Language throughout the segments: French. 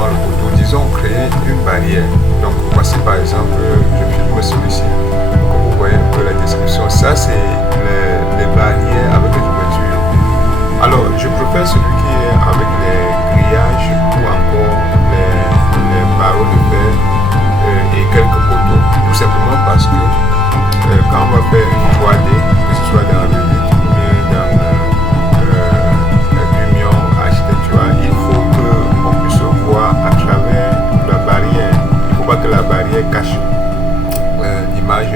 également le poteau. Disons créer une barrière. Donc voici par exemple, je filme celui-ci. Comme vous voyez un peu la description, ça c'est les barrières avec les ouvertures. Alors je préfère celui qui est avec les grillages ou encore les barreaux de fer et quelques poteaux. Tout simplement parce que quand on va faire une 3D, que ce soit dans le vide ou bien dans l'union architecturale, il faut qu'on puisse voir à travers la barrière. Il ne faut pas que la barrière cache l'image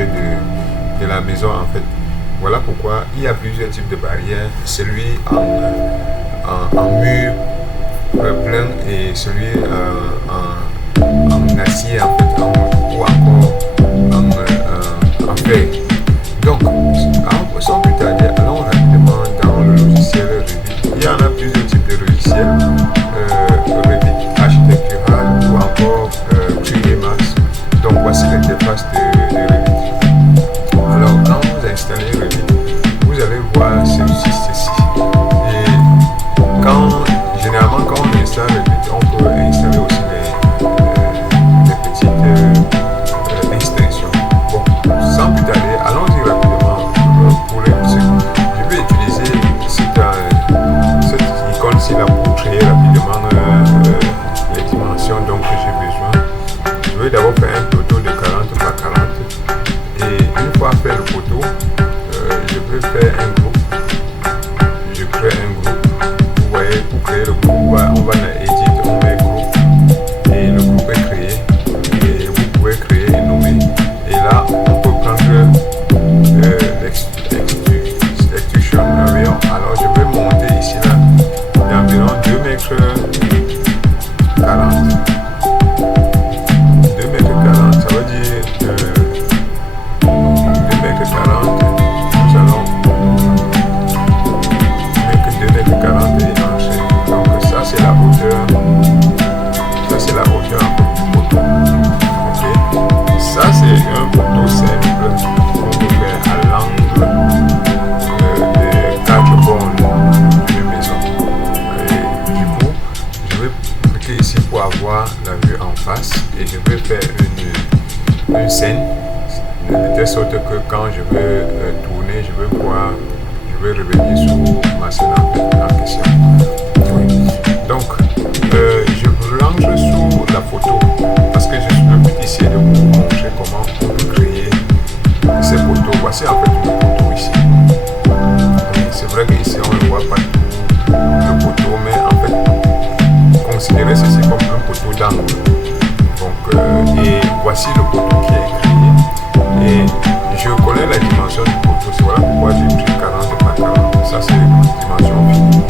de la maison en fait. Voilà pourquoi il y a plusieurs types de barrières. Celui en mur plein et celui en acier en fait, ou encore en fer. Donc, sans plus tarder, allons rapidement dans le logiciel Revit. Il y en a plusieurs types de logiciels, Revit architectural ou encore 3D Max. Donc voici l'interface de Revit. Alors quand vous installez Revit, vous allez voir ceci. Et généralement quand on installe Revit, on peut installer aussi des petites extensions. Bon, sans plus tarder, allons-y rapidement pour les musiques. Je vais utiliser cette icône-ci là pour créer rapidement les dimensions dont j'ai besoin. Je vais d'abord faire un poteau de 40 par 40 et une fois fait le poteau, je vais faire un groupe. Je crée un groupe. Vous voyez, pour créer le groupe, on va dans Edit, on met groupe et le groupe est créé. Et vous pouvez créer et nommer. Et là, on peut prendre l'extrusion area. Alors, je vais monter ici là d'environ 2 mètres 40. 2 mètres 40, ça veut dire 2 mètres 40. Nous allons mettre 2 mètres 40 et enchaîner. Donc, ça c'est la hauteur. Ça c'est la hauteur du poteau. Ok. Ça c'est un poteau simple qu'on peut faire à l'angle des 4 bornes d'une maison. Et du coup, je vais cliquer ici pour avoir la vue en face et je vais faire une scène de telle sorte que quand je vais tourner, je vais revenir sur ma scène en question. Oui. Donc, je vous lance sur la photo parce que je vais essayer de vous montrer comment on peut créer ces photos. Voici en fait une photo ici. C'est vrai qu'ici on ne voit pas tout le poteau, mais en fait, considérez ceci comme un poteau d'angle. Donc, et voici le poteau qui est créé. Et je connais la dimension du poteau, c'est voilà pourquoi j'ai pris 40 par 40. Ça, c'est une dimension finie.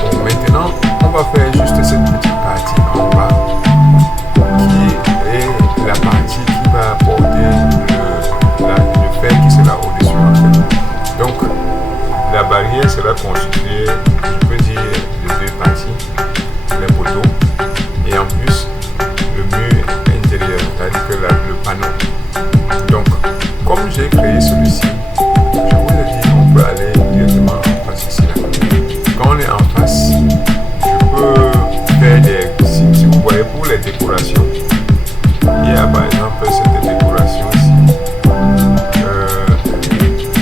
Bon, maintenant, on va faire juste cette petite partie en bas qui est la partie qui va apporter le fer qui sera au-dessus en fait. Donc, la barrière sera constituée, je peux dire, de 2 parties, les poteaux et en plus le mur intérieur, c'est-à-dire que le panneau. Donc, comme j'ai créé celui-ci, je vous ai dit on peut aller directement en face ici là. Quand on est en face, je peux faire si vous voyez pour les décorations, il y a par exemple cette décoration ici.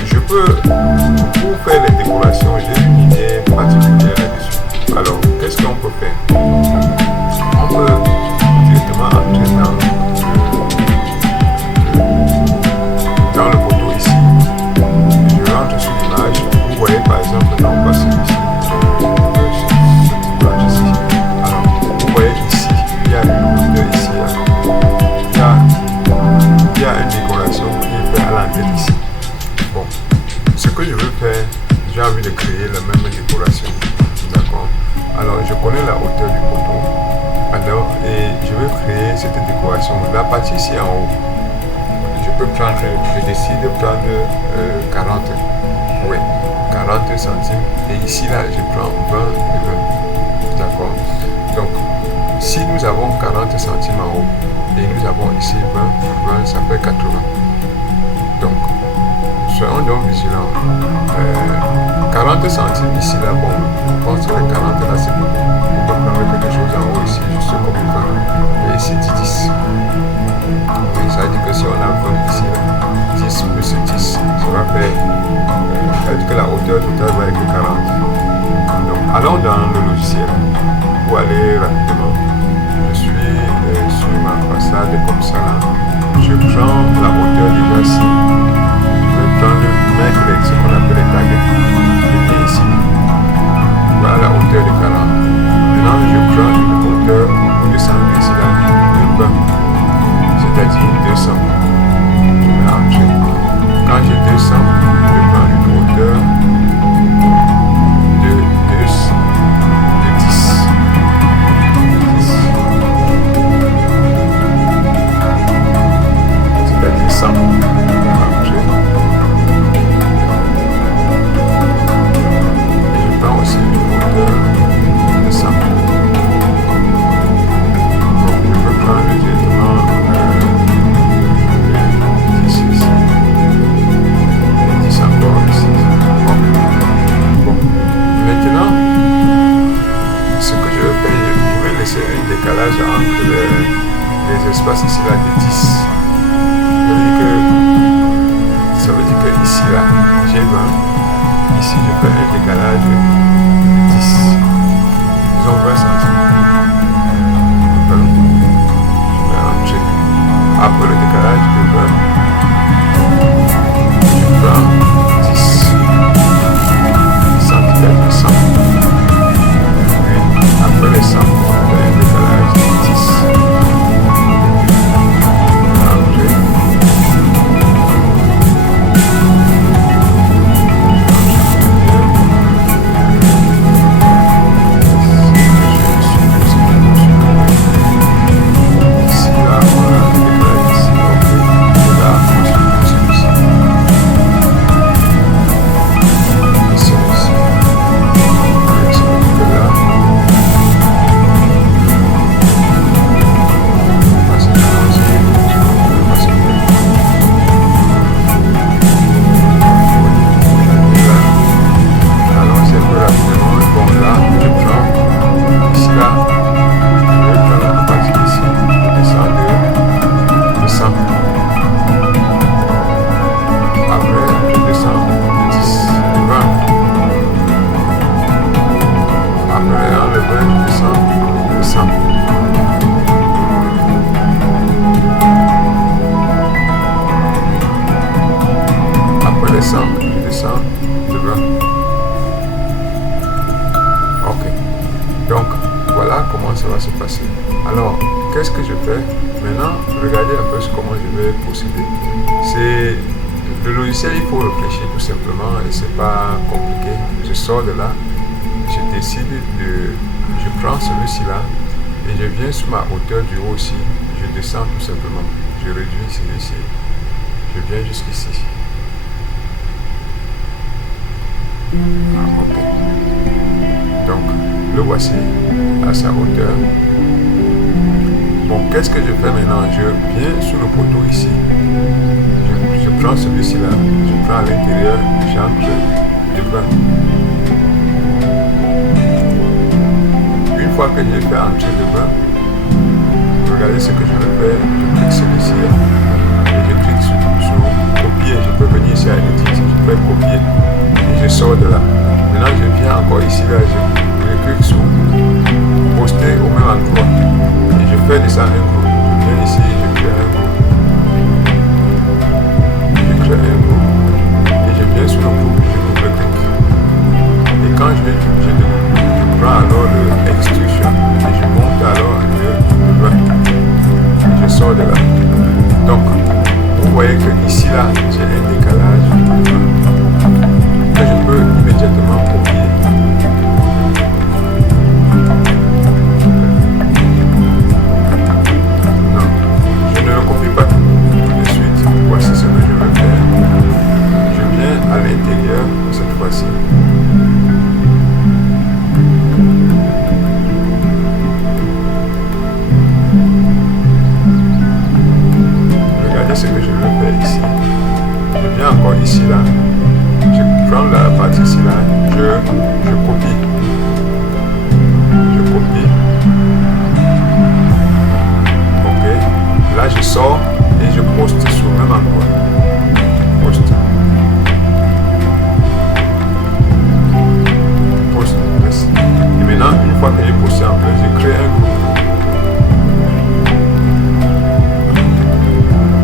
Je peux, pour faire les décorations, j'ai une idée particulière là-dessus. Alors, qu'est-ce qu'on peut faire? On peut directement entrer dans le poteau ici. Je rentre sur l'image. Vous voyez par exemple, non pas celui-ci. Alors, vous voyez ici, il y a une hauteur ici. Là. Il y a une décoration qui est faite à l'entrée ici. Bon, ce que je veux faire, j'ai envie de créer la même décoration. D'accord? Alors, je connais la hauteur du poteau. Alors, et je vais créer cette décoration. La partie ici en haut, je décide de prendre 40. Oui, 40 centimes. Et ici, là, je prends 20 et 20. D'accord? Donc, si nous avons 40 centimes en haut, et nous avons ici 20, ça fait 80. Donc, soyons donc vigilants. 40 centimes ici, là, bon, je pense que 40 là, c'est beaucoup. On peut prendre quelque chose en haut ici, juste comme une ici dit 10. Oui, ça veut dire que si on a 20 ici, là, 10 plus 10, ça va faire, ça veut dire que la hauteur totale va être 40. Donc, allons dans le logiciel pour aller rapidement. Je suis sur ma façade comme ça là. Je prends la hauteur déjà ici. Je vais prendre ce qu'on appelle les tags. Je viens ici. Voilà la hauteur de 40. Maintenant, je prends une hauteur pour descendre ici là de 20. C'est-à-dire 200. Je vais entrer. Quand je descends, je prends une hauteur de 10. C'est-à-dire 100. Et je prends aussi une hauteur de 100. Donc je peux prendre directement 10 ici. 10 encore ici. Bon. Maintenant, ce que je vais faire, je vais laisser un décalage entre les espaces ici là de 10. Ça veut dire que ici là, j'ai 20. Ici, je fais un décalage de 10. Disons 20 cm. Je vais entrer. Après le décalage de 20, je prends 10. 100 qui est 100. Et après les 100, on fait un décalage de 10. Donc, voilà comment ça va se passer. Alors, qu'est-ce que je fais? Maintenant, regardez un peu comment je vais procéder. C'est le logiciel, il faut réfléchir tout simplement et c'est pas compliqué. Je sors de là, je décide je prends celui-ci là et je viens sur ma hauteur du haut aussi. Je descends tout simplement. Je réduis celui-ci. Je viens jusqu'ici. Ok. Donc, le voici à sa hauteur. Bon, qu'est-ce que je fais maintenant? Je viens sur le poteau ici. Je prends celui-ci là. Je prends à l'intérieur. J'entre devant. Une fois que j'ai fait entrer devant, regardez ce que je vais faire. Je clique celui-ci là. Et je clique sur copier. Je peux venir ici à l'édit. Je peux copier. Et je sors de là. Maintenant, je viens encore ici là. Je clique sur poster au même endroit. Et je fais descendre un groupe. Je viens ici, je crée un groupe. Je crée un groupe. Et je viens sur le groupe. Je double-clique. Et quand je prends alors l'extrusion. Et je monte alors le 20. Je sors de là. Donc, vous voyez que ici là, j'ai un décalage que je peux immédiatement copier. fois que j'ai posté en place, je crée un groupe.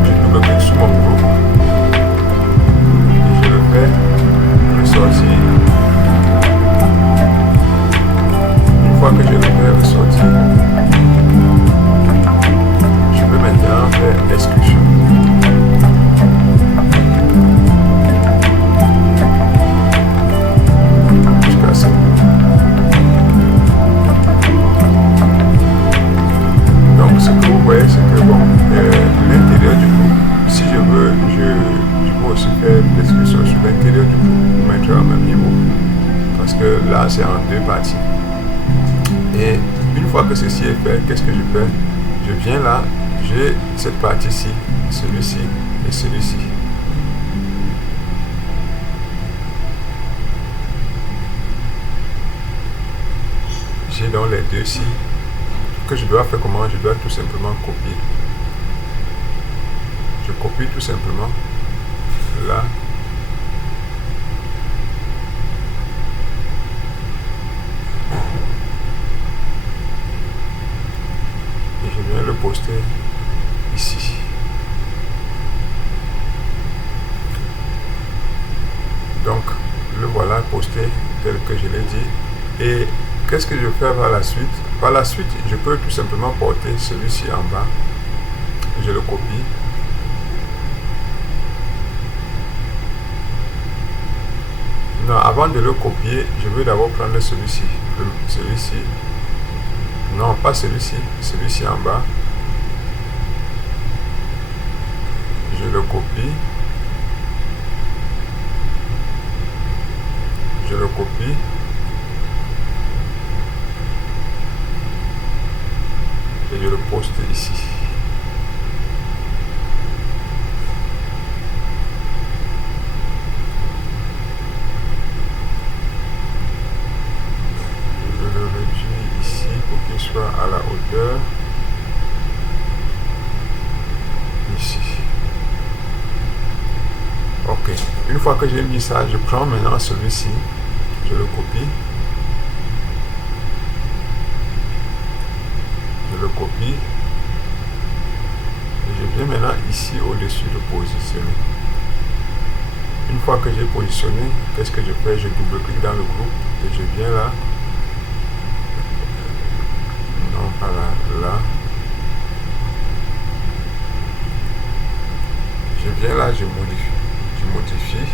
Je double-clique sur mon groupe. Et je le fais ressortir. Une fois que je le fais ressortir, je peux maintenant faire exclusion. Jusqu'à ce. Donc ce que vous voyez, c'est que bon, l'intérieur du groupe, si je veux, je peux aussi faire l'exclusion sur l'intérieur du groupe pour mettre au même niveau. Parce que là, c'est en deux parties. Et une fois que ceci est fait, qu'est-ce que je fais? Je viens là, j'ai cette partie-ci, celui-ci et celui-ci. J'ai donc les deux ici. Que je dois faire comment? Je dois tout simplement copier. Je copie tout simplement là. Et je viens le poster ici. Donc le voilà posté tel que je l'ai dit. Et qu'est-ce que je fais par la suite? Par la suite, je peux tout simplement porter celui-ci en bas. Je le copie. Non, avant de le copier, je veux d'abord prendre celui-ci. Celui-ci. Non, pas celui-ci. Celui-ci en bas. Je le copie. Je le copie. Et je le poste ici. Je le réduis ici pour qu'il soit à la hauteur. Ici. Ok. Une fois que j'ai mis ça, je prends maintenant celui-ci. Je le copie. Je le copie. Et je viens maintenant ici au-dessus de positionner. Une fois que j'ai positionné, qu'est-ce que je fais? Je double-clique dans le groupe et je viens là. Non, pas là, là. Je viens là, je modifie. Je modifie.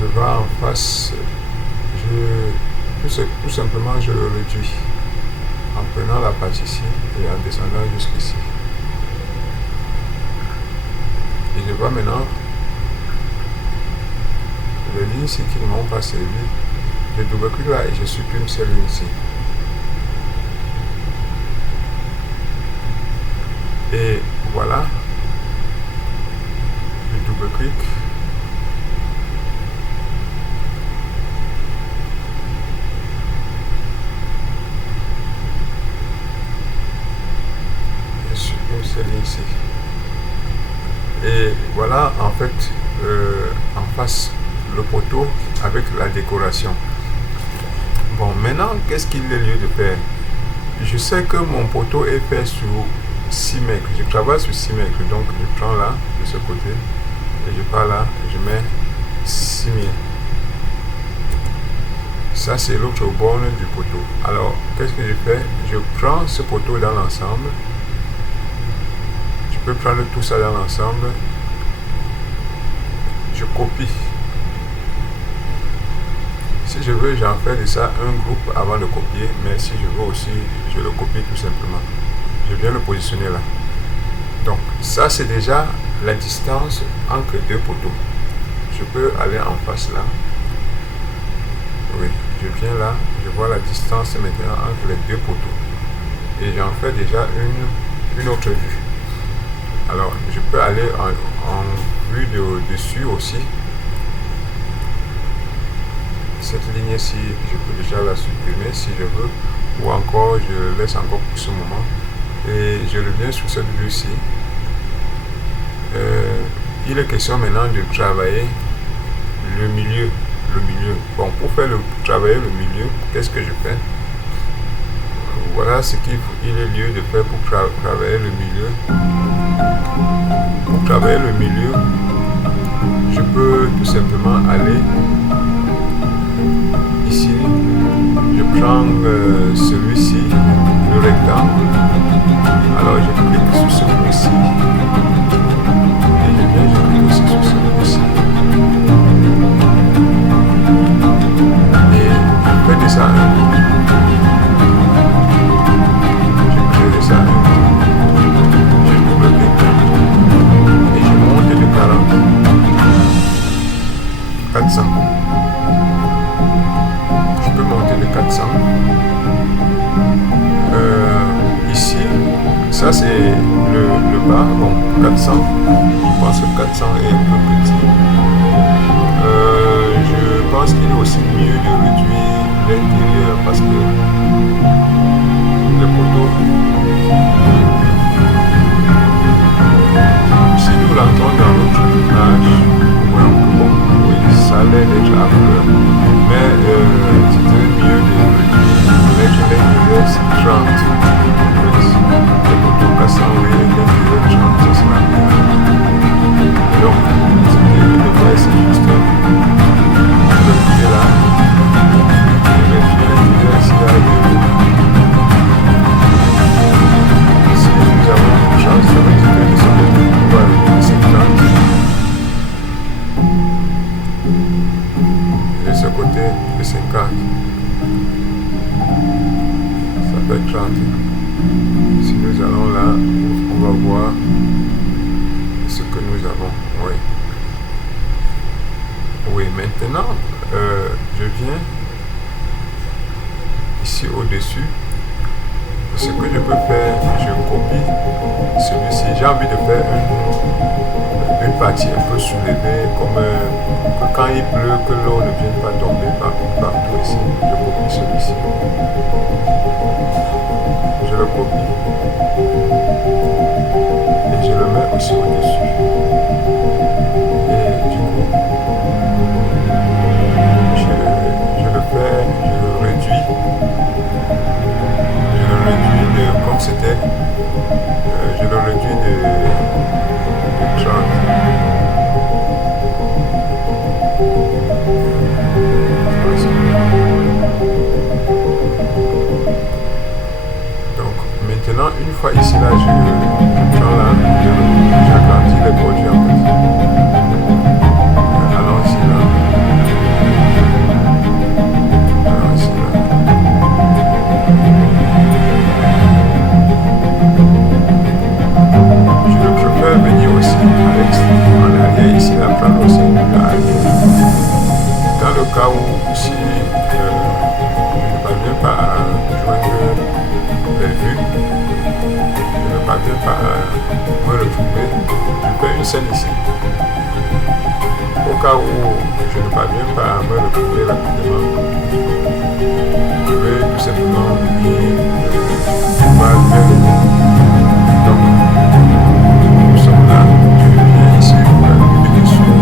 Je vais en face, tout simplement je le réduis en prenant la partie ici et en descendant jusqu'ici. Et je vois maintenant les lignes ici qui ne m'ont pas servi. Je double-clique là et je supprime ces lignes ici. Et voilà, je double-clique. Ici. Et voilà en fait en face le poteau avec la décoration. Bon, maintenant qu'est-ce qu'il est lieu de faire? Je sais que mon poteau est fait sur 6 mètres. Je travaille sur 6 mètres, donc je prends là de ce côté et je pars là et je mets 6000. Ça c'est l'autre borne du poteau. Alors qu'est-ce que je fais? Je prends ce poteau dans l'ensemble. Je peux prendre tout ça dans l'ensemble. Je copie. Si je veux, j'en fais de ça un groupe avant de copier, mais si je veux aussi, je le copie tout simplement. Je viens le positionner là. Donc ça c'est déjà la distance entre deux poteaux. Je peux aller en face là. Oui, je viens là, je vois la distance maintenant entre les deux poteaux. et j'en fais déjà une autre vue. Alors je peux aller en vue de dessus aussi. Cette ligne-ci, je peux déjà la supprimer si je veux, ou encore je laisse encore pour ce moment et je reviens sur cette vue-ci. Il est question maintenant de travailler le milieu. Bon, pour travailler le milieu, qu'est-ce que je fais? Voilà ce qu'il est lieu de faire pour travailler le milieu. Pour travailler le milieu, je peux tout simplement aller ici, je prends celui-ci, le rectangle, alors je clique sur celui-ci et je clique aussi sur celui-ci et je fais de ça je crée de ça je double-clique et je monte de 400. Je peux monter de 400. Ici, ça c'est le bas, bon 400, je pense que 400 est un peu petit. Je pense qu'il est aussi mieux de réduire l'intérieur parce que le poteau, si nous rentrons dans notre image, bon, oui, ça a l'air d'être à fleur, mais c'était mieux de mettre l'intérieur 30. Le poteau cassant, oui, l'intérieur 30, ça sera mieux. Donc, le détail, c'est juste le pied là, et le pied l'intérieur, c'est là. Si nous avons une chance, ça veut dire que de ce côté, on va arriver à 50. Et de ce côté, de 50. Ça fait 30. Si nous allons là, on va voir ce que nous avons. Oui. Oui, maintenant, je viens ici au-dessus. Ce que je peux faire, je copie celui-ci. J'ai envie de faire une partie un peu soulevée, comme que quand il pleut, que l'eau ne vienne pas tomber partout ici. Je copie celui-ci. Je le copie et je le mets aussi au-dessus. Et du coup, je le fais, je le réduis. Je le réduis de, comme c'était, je le réduis de 30. Donc maintenant, une fois ici là, je prends là, j'agrandis les produits en fait. Alors ici là. Alors ici là. Je préfère venir aussi en arrière ici là, prendre aussi une arrière. Dans le cas où si je ne parviens pas à joindre les vues, je ne parviens pas à me retrouver, je fais une scène ici. Au cas où je ne parviens pas à me retrouver rapidement, je vais tout simplement venir vers le haut. Donc, nous sommes là, je viens ici pour arriver dessus.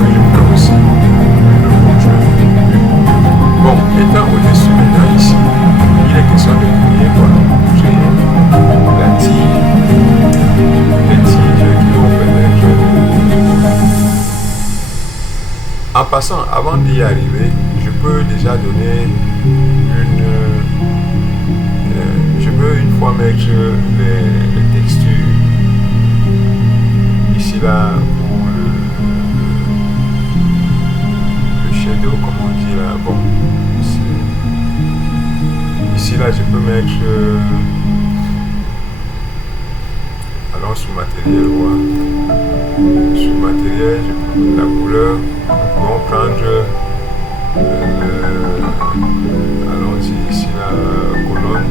Mais je peux aussi le rejoindre. Bon, étant au-dessus maintenant ici, il est question de créer quoi? Créer la tige. Les tiges qui vont permettre. En passant, avant d'y arriver, je peux déjà donner je peux une fois mettre les textures ici là pour le shadow, comme on dit là. Bon, ici là je peux mettre allons sur matériel, ouais. Sur matériel, je peux mettre la couleur. Nous pouvons prendre allons-y ici la colonne.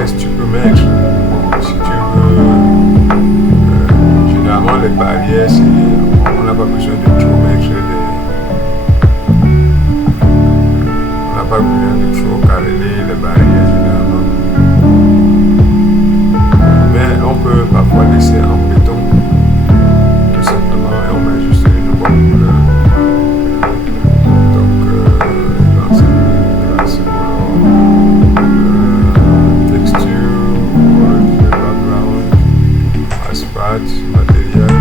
reste, tu peux mettre, si tu veux, généralement les barrières, on n'a pas besoin de trop mettre on n'a pas besoin de trop caler les barrières généralement. Mais on peut parfois laisser en béton, tout simplement, et on met juste une bonne couleur. Matériel.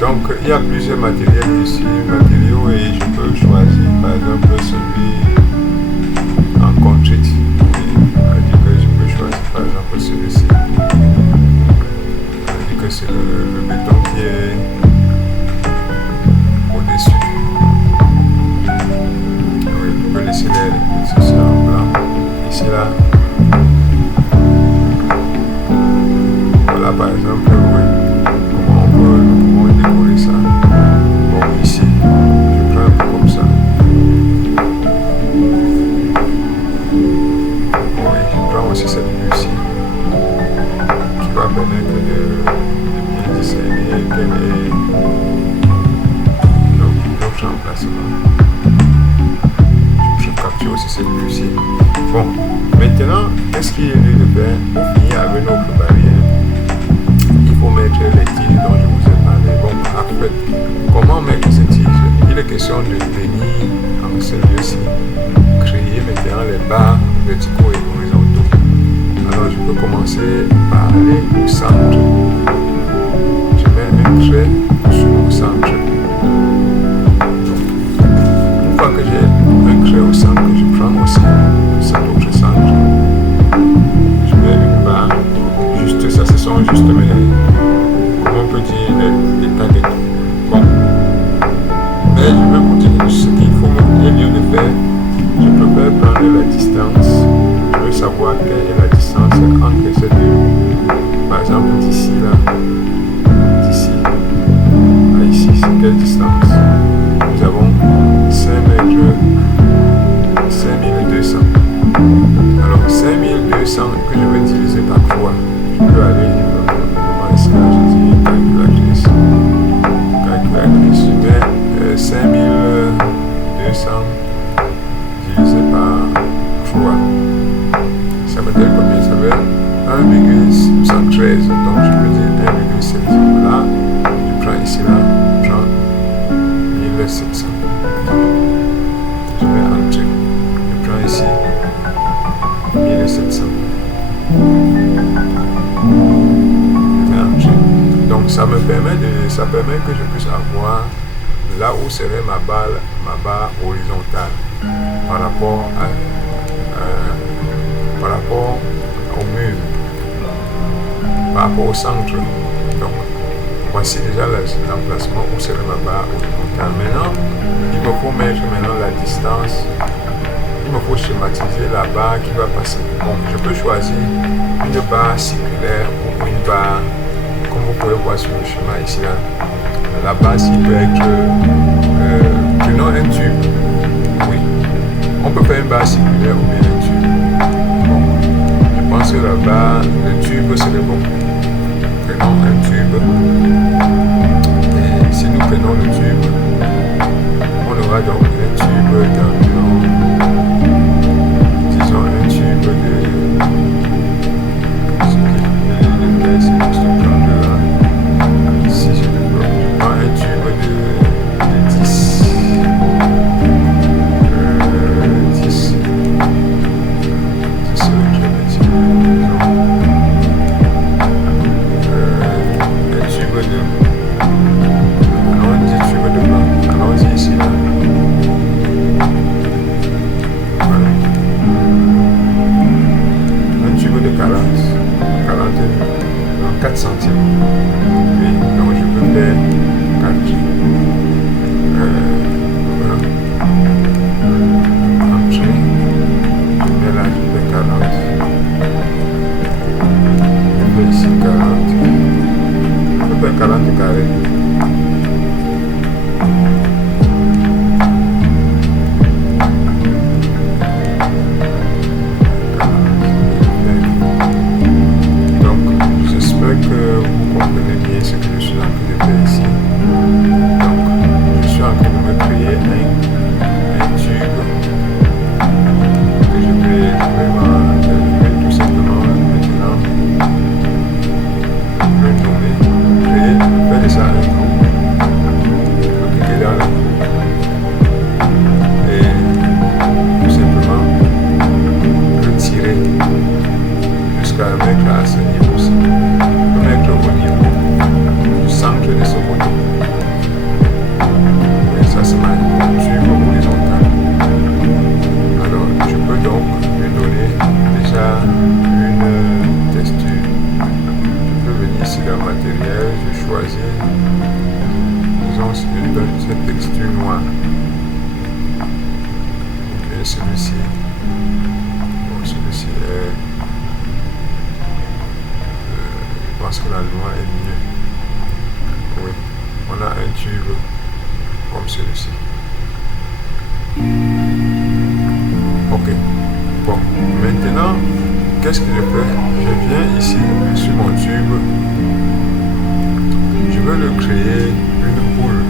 Donc il y a plusieurs matériels ici, matériaux, et je peux choisir par exemple celui en concrète. C'est-à-dire que je peux choisir par exemple celui-ci. C'est-à-dire que c'est le béton qui est au-dessus. Oui, je peux laisser ceci en blanc. Ici là. Voilà par exemple, oui, comment on peut décorer ça. Bon, ici, je prends un peu comme ça. Oui, je prends aussi cette vue-ci, qui va permettre de bien discerner quel est notre emplacement. Je capture aussi cette vue-ci. Bon, maintenant, qu'est-ce qu'il est lieu de faire pour finir avec notre barrière? Pour mettre les tiges dont je vous ai parlé. Bon, en fait, comment mettre ces tiges? Il est question de venir en ce lieu-ci, créer maintenant les barres verticaux et horizontaux. Alors, je peux commencer par aller au centre. Je mets un trait sur le centre. Donc, une fois que j'ai un trait au centre, je prends aussi cet autre centre. Je mets une barre. Juste ça, ce sont juste mes, comment on peut dire, les targets. Bon. Mais je vais vous dire ce qu'il faut, il lieu de faire. Je préfère prendre la distance. Je veux savoir quelle est la distance entre ces deux. Par exemple, d'ici là, d'ici à ici, c'est quelle distance? Nous avons 5 mètres, 5200. Alors, 5200 que je vais diviser par 3. Je peux aller ici là, je dis calculatrice. Calculatrice, je mets 5200 divisé par 3. Ça me donne combien? Ça veut 1,113. Donc je peux dire 1,7. Là, je prends ici là, je prends 1700. Je vais entrer. Je prends ici 1700. Donc ça permet que je puisse avoir là où serait ma barre horizontale par rapport au mur, par rapport au centre. Donc voici déjà l'emplacement où serait ma barre horizontale. Maintenant, il me faut mettre la distance. Il me faut schématiser la barre qui va passer. Bon, je peux choisir une barre circulaire ou une barre, comme vous pouvez voir sur le schéma ici là. La barre ici peut être, prenons un tube. Oui, on peut faire une barre circulaire ou bien un tube. Bon, je pense que le tube serait bon. Prenons un tube. Et si nous prenons le tube, on aura donc un tube d'environ, disons un tube de, c'est juste prendre là, si je prends un tube de 10, 10, c'est ça que je vais dire, un tube de, on dit tube de blanc, allons-y ici là. pense que la loi est mieux. Oui, on a un tube comme celui-ci. Ok, bon, maintenant, qu'est-ce que je fais? Je viens ici sur mon tube, je veux le créer une boule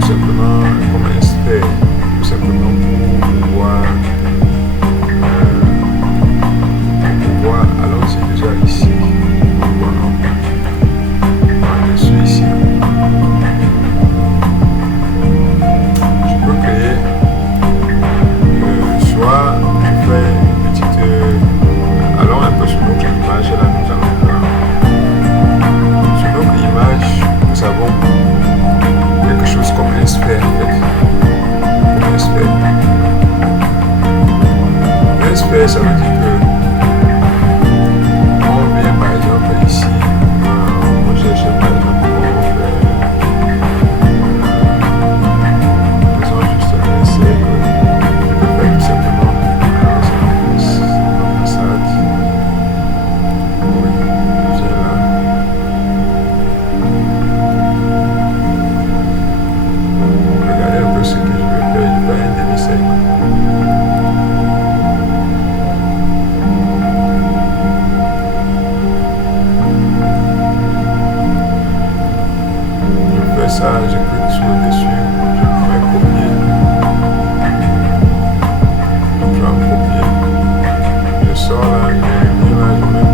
tout simplement comme un sphère, tout simplement pour pouvoir allons-y déjà ici. Je suis ici. Je peux créer soit je fais une petite allons un peu sur notre image là, nous allons voir. Sur notre image nous avons quelque chose comme un sphère en fait. Comme un sphère. Un sphère, ça veut dire que on vient par exemple ici, on cherche par exemple comment faire, faisons juste un cercle, je peux faire tout simplement la façade, oui, je viens là, regardez un peu ce que je vais faire, je fais un demi-cercle. Ça, je clique sur le dessus, je fais copier, je vais en copier, je sors là, je viens là, je mets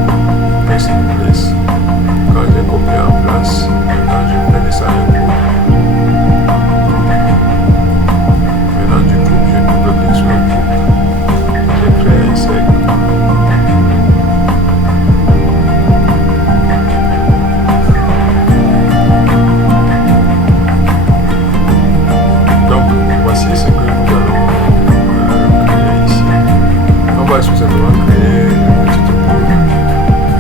paste in place. Quand j'ai copié en place, maintenant je fais descendre un coup. Maintenant du coup, je double-clique sur le coup, je crée un cercle. Voici ce que nous allons créer ici. On va tout simplement créer une petite boule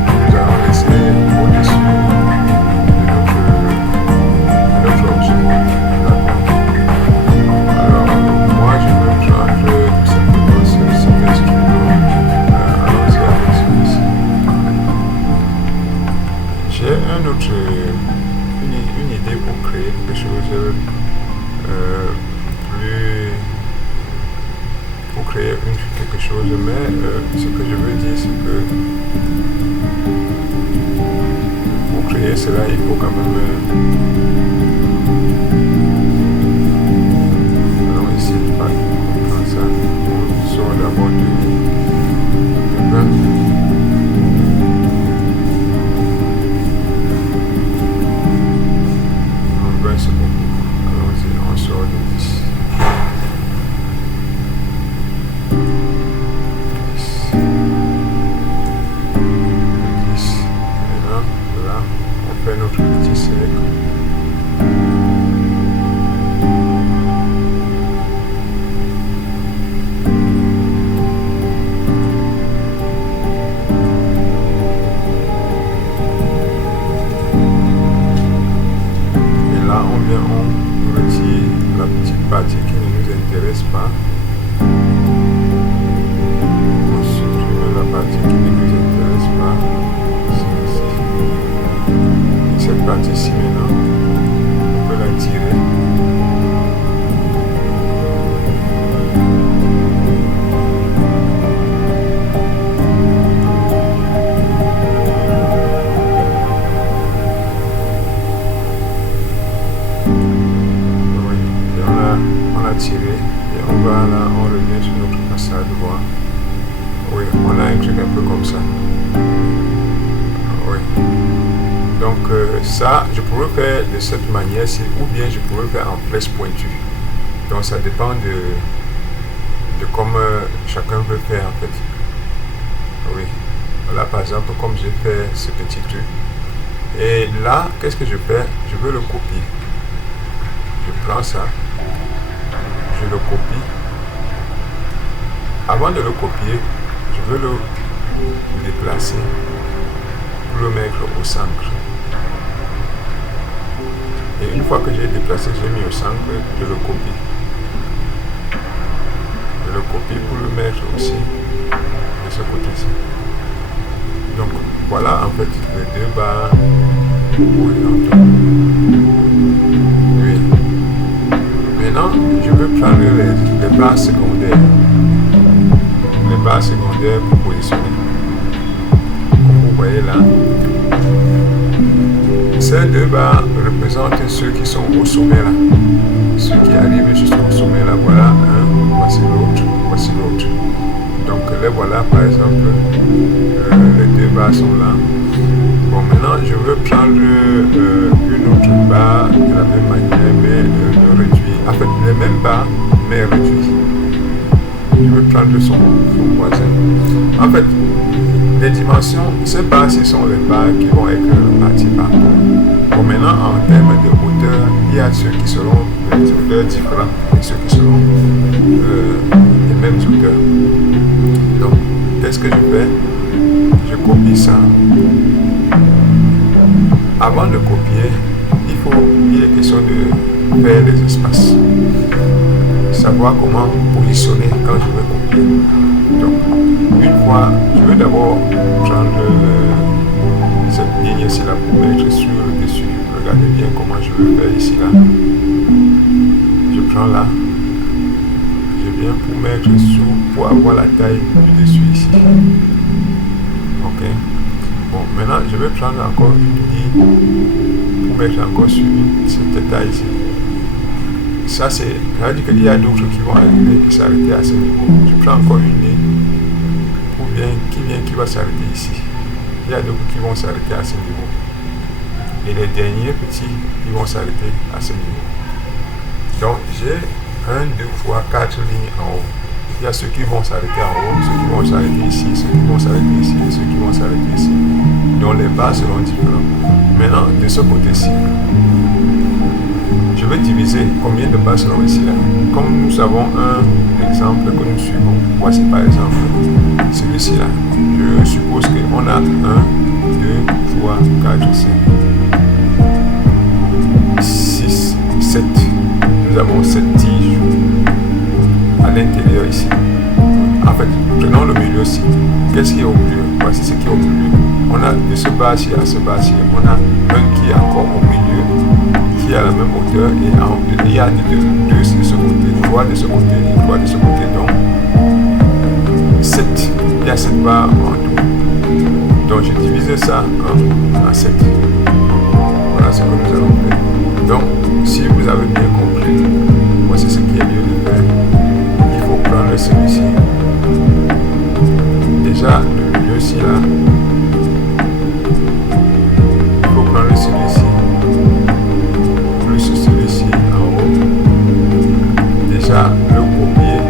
que nous allons laisser au-dessus de notre objet. Alors, moi je veux changer tout simplement cet instrument. Allons-y avec celui-ci. J'ai une idée pour créer quelque chose. Pour créer quelque chose, mais ce que je veux dire c'est que pour créer cela il faut quand même allons ici pas comme ça, on sort d'abord de 20. En 20 c'est bon, allons-y, on sort de 10. Notre petit cercle. Et là, on retire la petite partie qui ne nous intéresse pas. On supprime la partie qui ne nous intéresse pas. Cette partie-ci maintenant, on peut la tirer. Oui, et on l'a tiré et on va là, on revient sur notre façade voir. Oui, on a un truc un peu comme ça. Oui. Donc ça, je pourrais faire de cette manière-ci ou bien je pourrais faire en flèche pointue. Donc ça dépend de comme chacun veut faire en fait. Oui. Là par exemple, comme j'ai fait ce petit truc. Et là, qu'est-ce que je fais? Je veux le copier. Je prends ça. Je le copie. Avant de le copier, je veux le déplacer pour le mettre au centre. Et une fois que j'ai déplacé, j'ai mis au centre, je le copie. Je le copie pour le mettre aussi de ce côté-ci. Donc voilà en fait les deux barres horizontaux. Oui. Maintenant, je veux prendre les barres secondaires. Les barres secondaires pour positionner. Comme vous voyez là, ces deux barres représentent ceux qui sont au sommet là. Ceux qui arrivent jusqu'au sommet là, voilà un, voici l'autre, voici l'autre. Donc les voilà par exemple, les deux barres sont là. Bon, maintenant je veux prendre une autre barre de la même manière mais réduite. En fait, les mêmes barres mais réduites. Je veux prendre son voisin. En fait, les dimensions, ces barres, ce sont les barres qui vont être réparties par rapport. Bon, maintenant, en termes de hauteur, il y a ceux qui seront des hauteurs différentes et ceux qui seront les mêmes hauteurs. Donc, qu'est-ce que je fais? Je copie ça. Avant de copier, il est question de faire des espaces. Savoir comment positionner quand je vais copier. Donc, une fois, je vais d'abord prendre cette ligne ici là pour mettre sur le dessus. Regardez bien comment je vais faire ici là. Je prends là. Je viens pour mettre pour avoir la taille du dessus ici. Ok. Bon, maintenant, je vais prendre encore une ligne pour mettre encore sur cette taille ici. Ça, ça veut dire qu'il y a d'autres qui vont arriver et s'arrêter à ce niveau. Je prends encore une ligne qui va s'arrêter ici. Il y a d'autres qui vont s'arrêter à ce niveau. Et les derniers petits, ils vont s'arrêter à ce niveau. Donc, j'ai 1, 2, 3, 4 lignes en haut. Il y a ceux qui vont s'arrêter en haut, ceux qui vont s'arrêter ici, ceux qui vont s'arrêter ici, ceux qui vont s'arrêter ici. Donc, les bas seront différents. Maintenant, de ce côté-ci, je vais diviser combien de bas seront ici là. Comme nous avons un exemple que nous suivons, voici par exemple celui-ci là. Je suppose qu'on a 1, 2, 3, 4, 5, 6, 7. Nous avons 7 tiges à l'intérieur ici. En fait, prenons le milieu aussi. Qu'est-ce qui est au milieu? Voici ce qui est au milieu. On a de ce bas-ci à ce bas-ci. On a un qui est encore au milieu, qui est à la même hauteur, et il y a deux de ce côté, 3 de ce côté et 3 de ce côté. Donc 7. Il y a 7 barres en tout. Donc je divise ça en 7. Voilà ce que nous allons faire. Donc si vous avez bien compris, voici ce qui est lieu de faire. Il faut prendre celui-ci. Déjà le milieu-ci là. Il faut prendre celui-ci. Plus celui-ci en haut. Déjà le copier.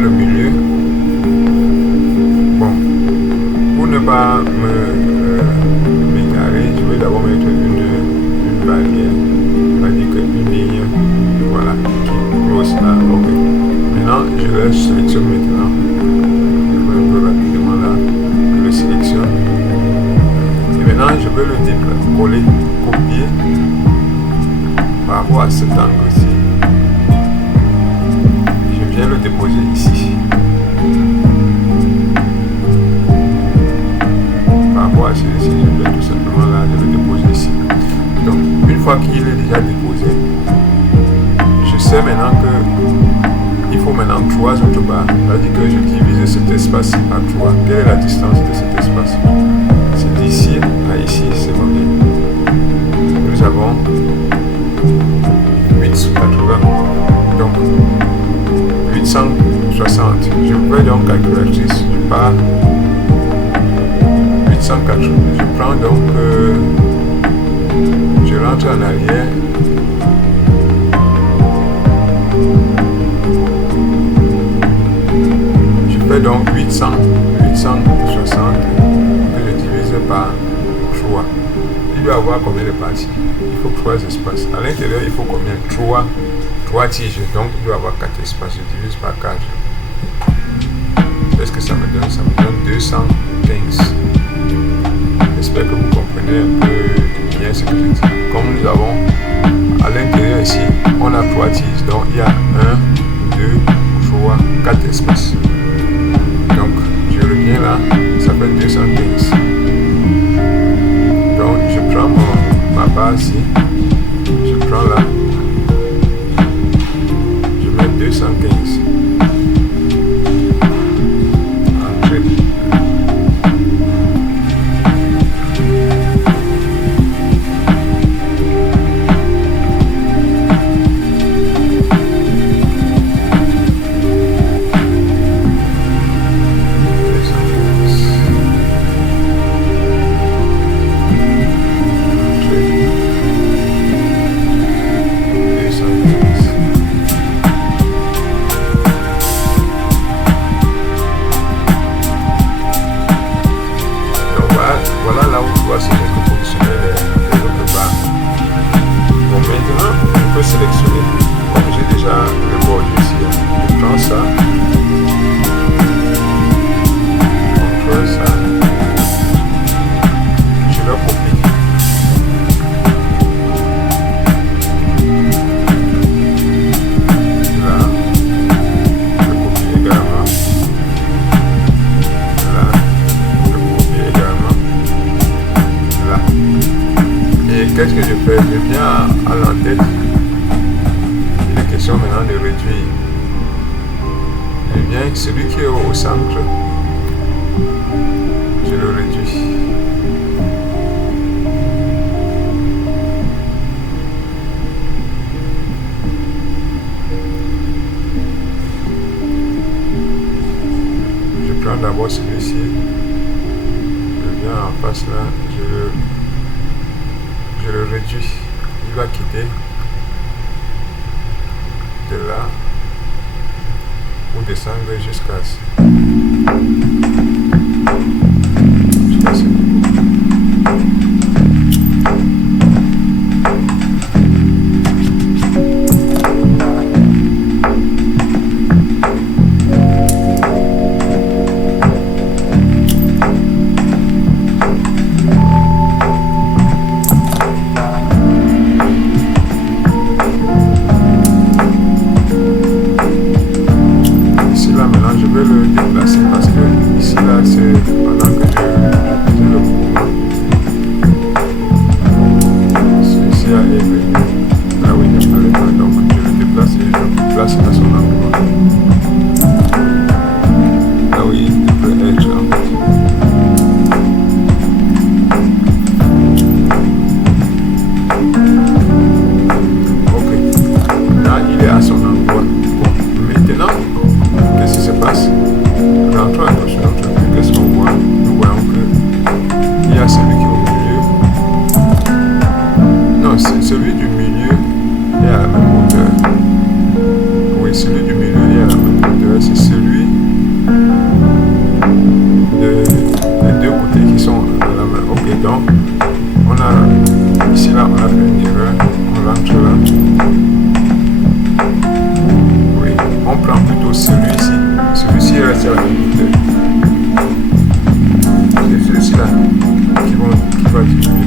Le milieu. Bon, pour ne pas m'égarer, je vais d'abord mettre une barrière, on va dire qu'une ligne, voilà, qui close là. Ok, maintenant je le sélectionne maintenant. Je vais un peu rapidement là, je le sélectionne et maintenant je vais le coller, copier par rapport à cet angle-ci. Je vais le déposer ici. Par rapport à celui-ci, je vais tout simplement là, je vais le déposer ici. Donc, une fois qu'il est déjà déposé, je sais maintenant que il faut maintenant 3 autres barres. C'est-à-dire que je divise cet espace par 3. Quelle est la distance de cet espace? C'est d'ici à ici, c'est combien? Nous avons 8 sur 80. Donc, 860. Je vais donc calculatrice. Je pars 880. Je prends donc, je rentre en arrière. Je fais donc 860 que je divise par 3. Il doit avoir combien de parties? Il faut 3 espaces. À l'intérieur, il faut combien? 3 tiges, donc il doit avoir 4 espaces. Je divise par 4. Qu'est-ce que ça me donne? Ça me donne 215. J'espère que vous comprenez un peu bien bien ce que je dis. Comme nous avons à l'intérieur ici, on a 3 tiges, donc il y a 1, 2, 3, 4 espaces. Donc je reviens là, ça fait 215. Donc je prends ma base ici, je prends là, je mets 215. Entrée. Sélectionner, comme j'ai déjà le bord ici, je prends ça, contrôle ça, je le copie, là, je copie également, là, je copie également, là, et qu'est-ce que je fais? Je viens à l'entête. Maintenant de réduire, et bien celui qui est au centre, je le réduis. Je prends d'abord celui-ci, je viens en face là, je le réduis, il va quitter de là ou descendre jusqu'à ce niveau. Celui du milieu est à la même hauteur. Oui, celui du milieu est à la même hauteur. C'est celui des deux côtés qui sont à la même. Ok, donc on a ici là on a fait une erreur. On rentre là. Oui, on prend plutôt celui-ci. Celui-ci reste à la même hauteur. C'est celui-ci là qui va diminuer.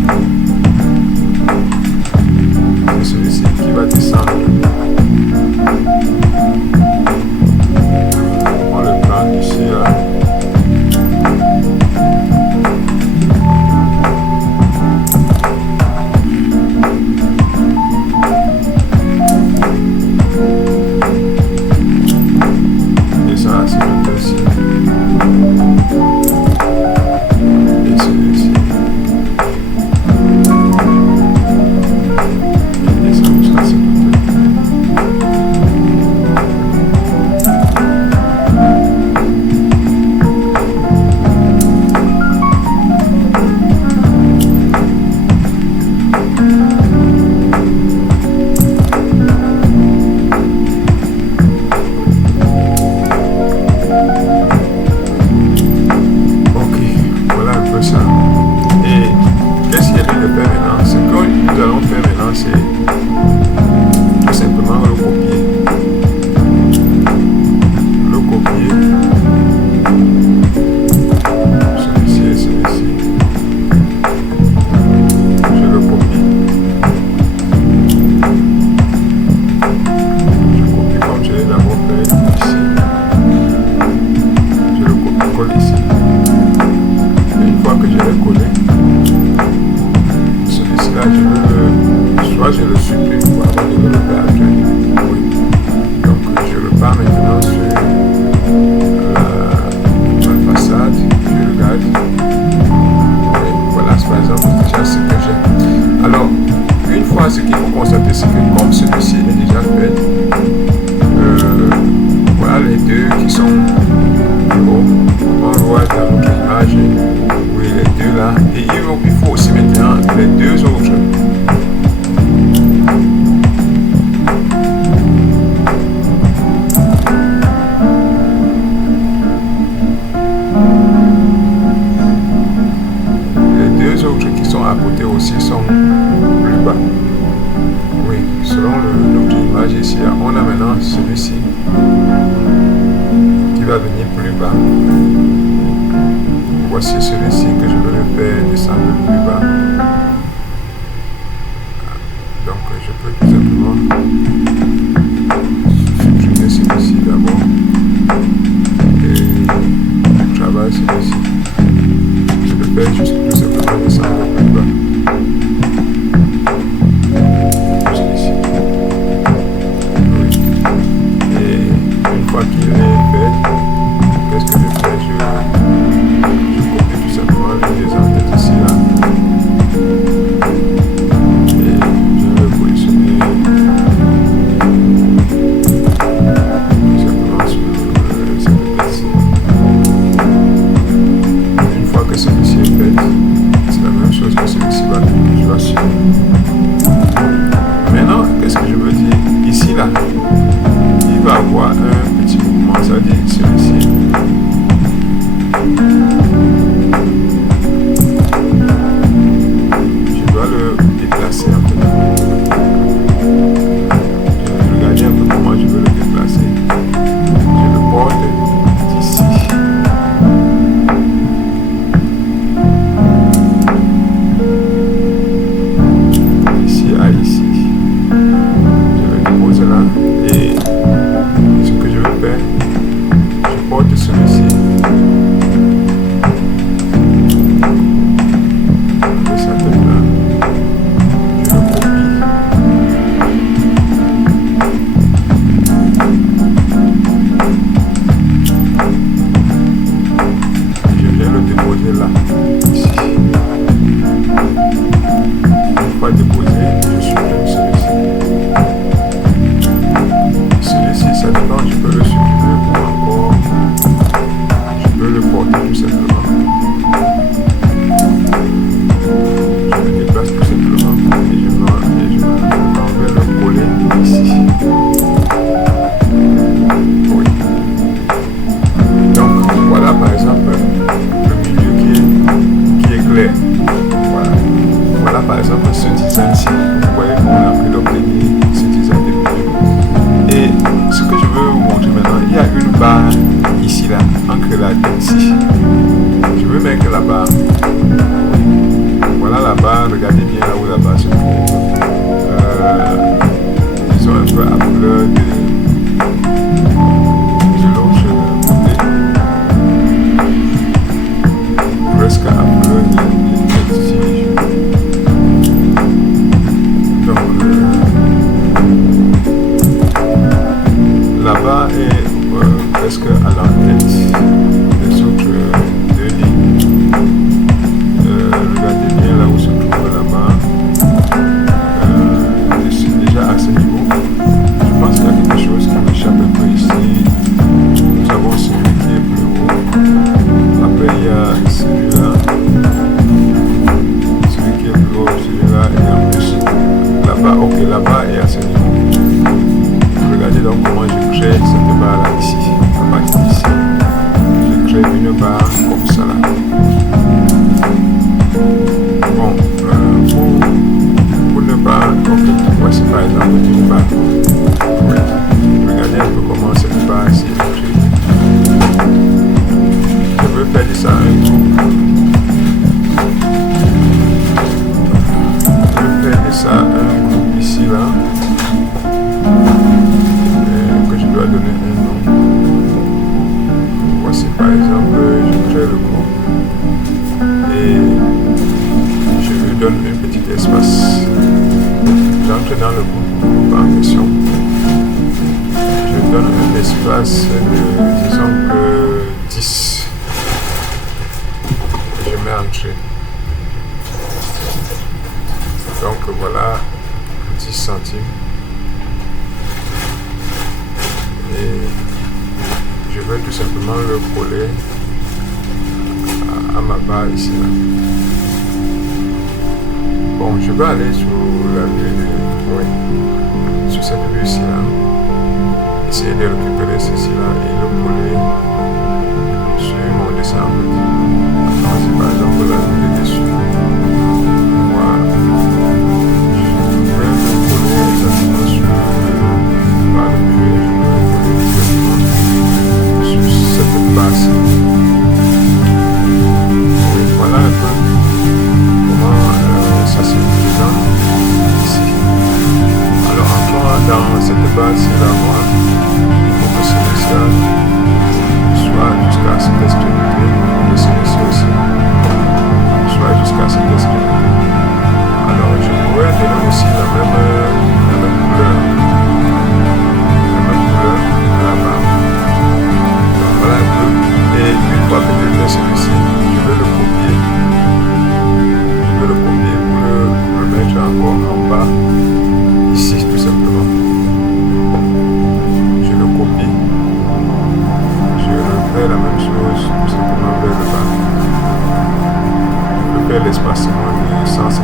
là, soit je le supprime, ou alors je le perdre. Oui. Donc je repars maintenant sur la façade, je regarde. Oui, voilà, par exemple, déjà ce que j'ai. Alors, une fois, ce qu'il faut constater, c'est que comme celui-ci est déjà fait, voilà les deux qui sont plus hauts. On voit dans notre image, oui, les deux là. Et il faut aussi maintenant les deux autres. Les deux autres qui sont à côté aussi sont plus bas. Oui, selon notre image ici, on a maintenant celui-ci qui va venir plus bas. Voici celui-ci que je veux le faire descendre plus bas. Donc je peux tout simplement supprimer celui-ci d'abord et je travaille celui-ci. Je le fais juste tout simplement descendre plus bas. Juste ici. Oui. Et une fois qu'il est fait, qu'est-ce que je fais? Je copie tout simplement les deux en-têtes ici là. Et je vais le positionner tout simplement sur cette tête-ci. Une fois que celui-ci est fait, c'est la même chose que celui-ci va je vais suivre. Maintenant, qu'est-ce que je veux dire? Ici là, il va avoir un petit mouvement, ça veut dire celui-ci. Je dois le déplacer un peu. Je vais regarder un peu comment je veux le déplacer. Je le porte d'ici. D'ici à ici. Je le dépose là. Et ce que je veux faire, je porte celui-ci. De sa tête là. Je le copie. Je viens le déposer là. Ici. Une fois déposé, je supprime celui-ci. Celui-ci, ça dépend, je peux le supprimer ou encore je peux le porter tout simplement. Je le déplace tout simplement et je m'en vais le coller ici. Oui. Donc voilà par exemple le milieu qui est clair. Voilà. Voilà par exemple ce design-ci. Vous voyez qu'on a pu l'obtenir, ce design de milieu. Et ce que je veux vous montrer maintenant, il y a une barre ici là, entre la tête ici. Je veux mettre la barre. Voilà la barre, regardez bien là où la barre se trouve. Disons un peu à fleur de l'autre côté. Presque à fleur de tige. Donc la barre est presque à l'entête des autres deux lignes. Regardez bien là où se trouve la barre. Je suis déjà à ce niveau. Je pense qu'il y a quelque chose qui m'échappe un peu ici. Nous avons celui qui est plus haut. Après il y a celui-là. Celui qui est plus haut, celui-là. Et en plus là-bas, ok, là-bas est à ce niveau. Regardez donc comment je crée cette barre là ici. À partir d'ici, je crée une barre comme ça là. Bon, pour ne pas, ok, voici par exemple une barre. Oui. Regardez un peu comment cette barre ici est créée. Je veux faire de ça un groupe. Je veux faire de ça un groupe ici là. Que je dois donner un nom. Voici par exemple, je crée le groupe et je lui donne une petite d'espace. J'entre dans le groupe en question. Je donne un espace de, disons que 10. Je mets entrée. Donc voilà 10 centimes. Et je vais tout simplement le coller à ma barre ici là. Bon, je vais aller sur la vue sur cette vue ici là, essayer de récupérer ceci là et le coller sur mon dessin. Alors, c'est par exemple la vue dessus. Voilà. Je vais le coller exactement sur par le milieu. Je vais le coller directement sur cette base. Oui, voilà un peu comment ça se présente ici. Alors entrons dans cette base là, moi, il faut que celui-là soit jusqu'à cette extrémité et celui-ci aussi soit jusqu'à cette extrémité. Alors je pourrais donner aussi la même couleur à la barre. Donc voilà un peu. Et une fois que j'ai fait celui-ci, je vais le copier. Je vais le copier pour le mettre encore en bas, ici tout simplement. Je le copie. Je refais la même chose tout simplement vers le bas. Je fais l'espacement de 150.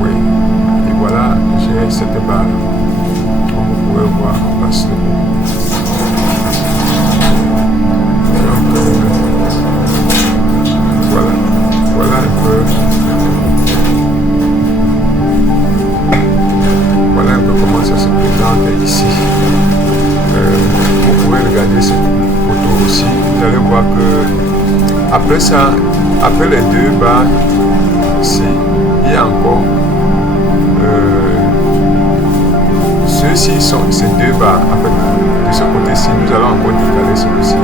Oui. Et voilà, j'ai cette barre. Comme vous pouvez voir en face de vous. Voilà un peu comment ça se présente ici. Vous pouvez regarder cette photo aussi. Vous allez voir que après ça, après les deux barres ici, il y a encore ceux-ci sont ces deux barres. En fait, de ce côté-ci, nous allons encore décaler celui-ci là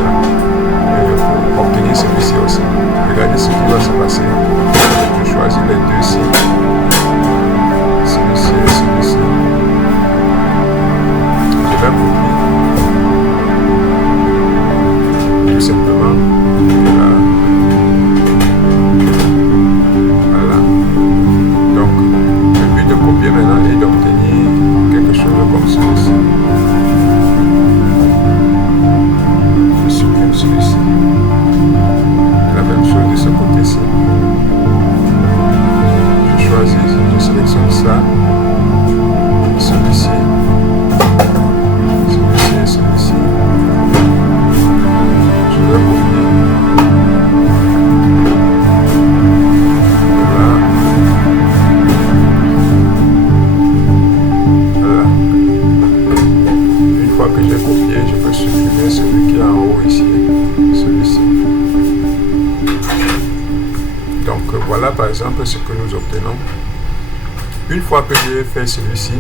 pour obtenir celui-ci aussi. Regardez ce qui va se passer. Je choisis les deux ici. Celui-ci et celui-ci. Je vais copier. Tout simplement. Là. Voilà. Donc, le but de copier maintenant est d'obtenir quelque chose comme celui-ci. Je supprime celui-ci. La même chose de ce côté-ci. Je choisis, je sélectionne ça. Celui-ci. Celui-ci et celui-ci. Je vais copier. Voilà. Voilà. Une fois que j'ai copié, je peux supprimer celui qui est en haut ici. Celui-ci. Donc voilà par exemple ce que nous obtenons. Une fois que j'ai fait celui-ci,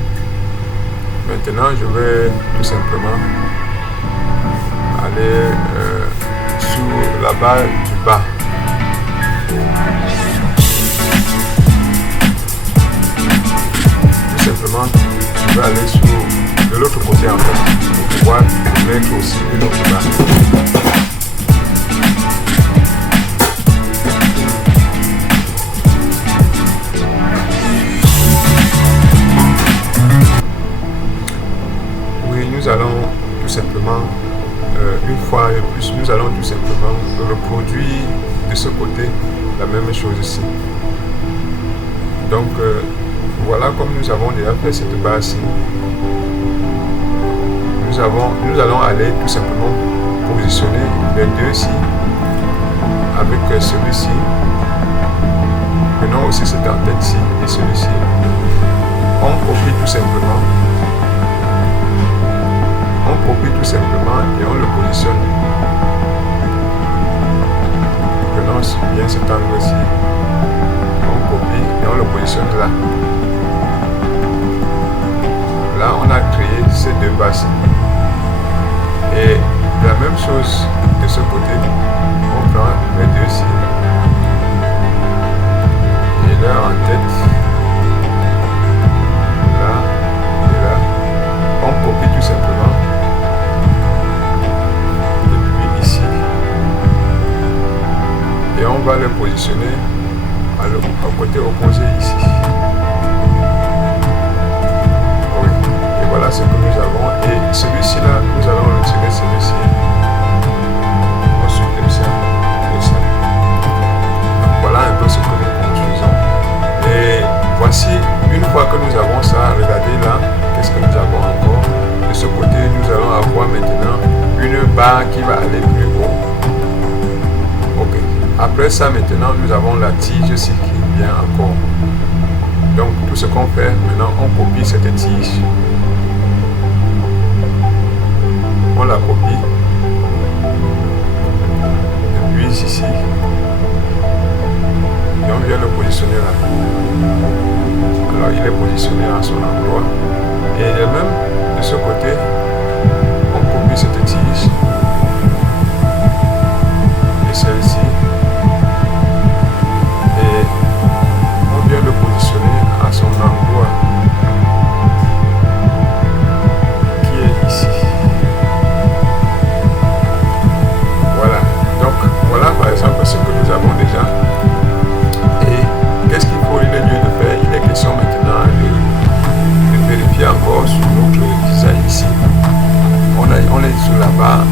maintenant je vais tout simplement aller sur la barre du bas. Tout simplement, je vais aller sur de l'autre côté en fait pour pouvoir mettre aussi une autre barre. Nous allons tout simplement, une fois de plus, nous allons tout simplement reproduire de ce côté la même chose ici. Donc, voilà comme nous avons déjà fait cette base-ci. Nous allons aller tout simplement positionner les deux ici avec celui-ci. Prenons aussi cette antenne-ci et celui-ci. On copie tout simplement. On copie tout simplement et on le positionne. Prenons bien cet angle-ci. On copie et on le positionne là. Là, on a créé ces deux bases. Et la même chose de ce côté. On prend les deux ici. au côté opposé ici. Oui, et voilà ce que nous avons. Et celui-ci là, nous allons retirer celui-ci. Ensuite, comme ça, et ça. Donc, voilà un peu ce que nous construisons. Et voici, une fois que nous avons ça, regardez là, qu'est-ce que nous avons encore. De ce côté, nous allons avoir maintenant une barre qui va aller plus haut. Ok. Après ça, maintenant, nous avons la tige ici qui vient encore. Donc, tout ce qu'on fait, maintenant, on copie cette tige. On la copie. Depuis ici. Et on vient le positionner là. Alors, il est positionné à son endroit. Et même de ce côté, on copie cette tige. Et celle-ci. Et on vient le positionner à son endroit. Qui est ici. Voilà. Donc, voilà par exemple ce que nous avons déjà. Et qu'est-ce qu'il faut, il est lieu de faire? Il est question maintenant de vérifier encore sur notre design ici. On est sur la barre